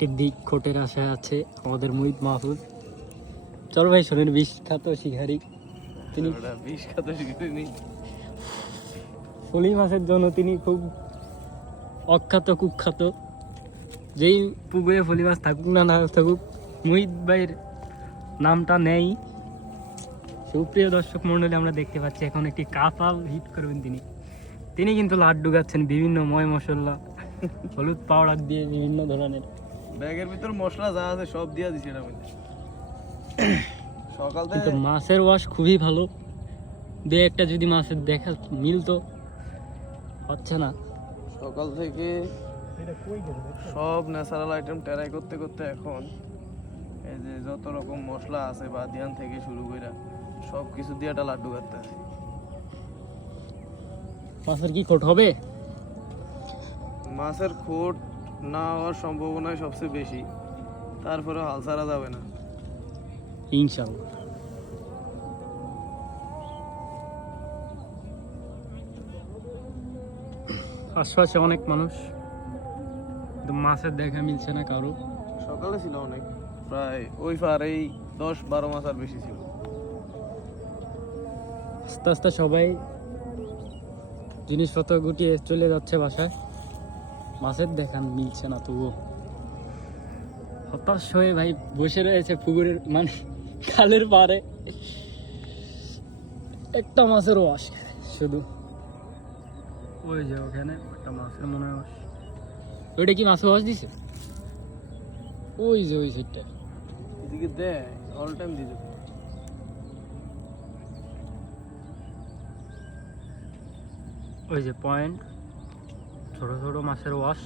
একটি দিক খোটের আশায় আছে আমাদের মুহিত মাহফুজ। চল ভাই শোনেন, বিখ্যাত শিকারী তিনি। বিখ্যাত শিকারী নেই, ফলি মাছের জন্য তিনি খুব অখ্যাত কুখ্যাত। যেই পুকুরে ফলি মাছ থাকুক না না থাকুক, মুহিত ভাইয়ের নামটা নেই। সুপ্রিয় দর্শক মণ্ডলী, আমরা দেখতে পাচ্ছি এখন একটি কাঁচাল হিট করবেন তিনি। তিনি কিন্তু লাড্ডু গাচ্ছেন বিভিন্ন ময় মশলা, হলুদ পাউডার দিয়ে বিভিন্ন ধরনের। ব্যাগের ভিতর মশলা যা আছে সব দিয়া দিছি এর মধ্যে। সকাল থেকে কিন্তু মাছের ওয়াশ খুবই ভালো। দু একটা যদি মাছের দেখা মিলতো, হচ্ছে না। সকাল থেকে সব ন্যাচারাল আইটেম ট্রাই করতে করতে এখন এই যে যত রকম মশলা আছে বাদিয়ান থেকে শুরু করে সব কিছু দিয়ে একটা লাড্ডু কাটতে আছে। মাছের কি খোট হবে? মাছের খোট না হওয়ার সম্ভাবনাই সবচেয়ে বেশি, তারপরে হাল ছাড়া যাবে না ইনশাল্লাহ। আশপাশে অনেক মানুষ, কিন্তু মাছের দেখা মিলছে না কারো। সকালে ছিল অনেক, প্রায় ওই পারেই 10-12 মাছ আর বেশি ছিল। আস্তে আস্তে সবাই জিনিসপত্র গুটিয়ে চলে যাচ্ছে বাসায়। মাছের দেখা মিলছে না, তবুও হতাশ হয়ে ভাই বসে রয়েছে পুকুরের মানে খালের পাড়ে। একটা মাছের ওয়াশ শুধু, ওই যে ওখানে একটা মাছের মনে হয় ওয়াশ। ওইটা কি মাছের ওয়াশ দিছে? ওই যে ওই সিটটা এদিকে দেয় অল টাইম দিতে। ওই যে পয়েন্ট, ছোট ছোট মাছের ওয়াশ।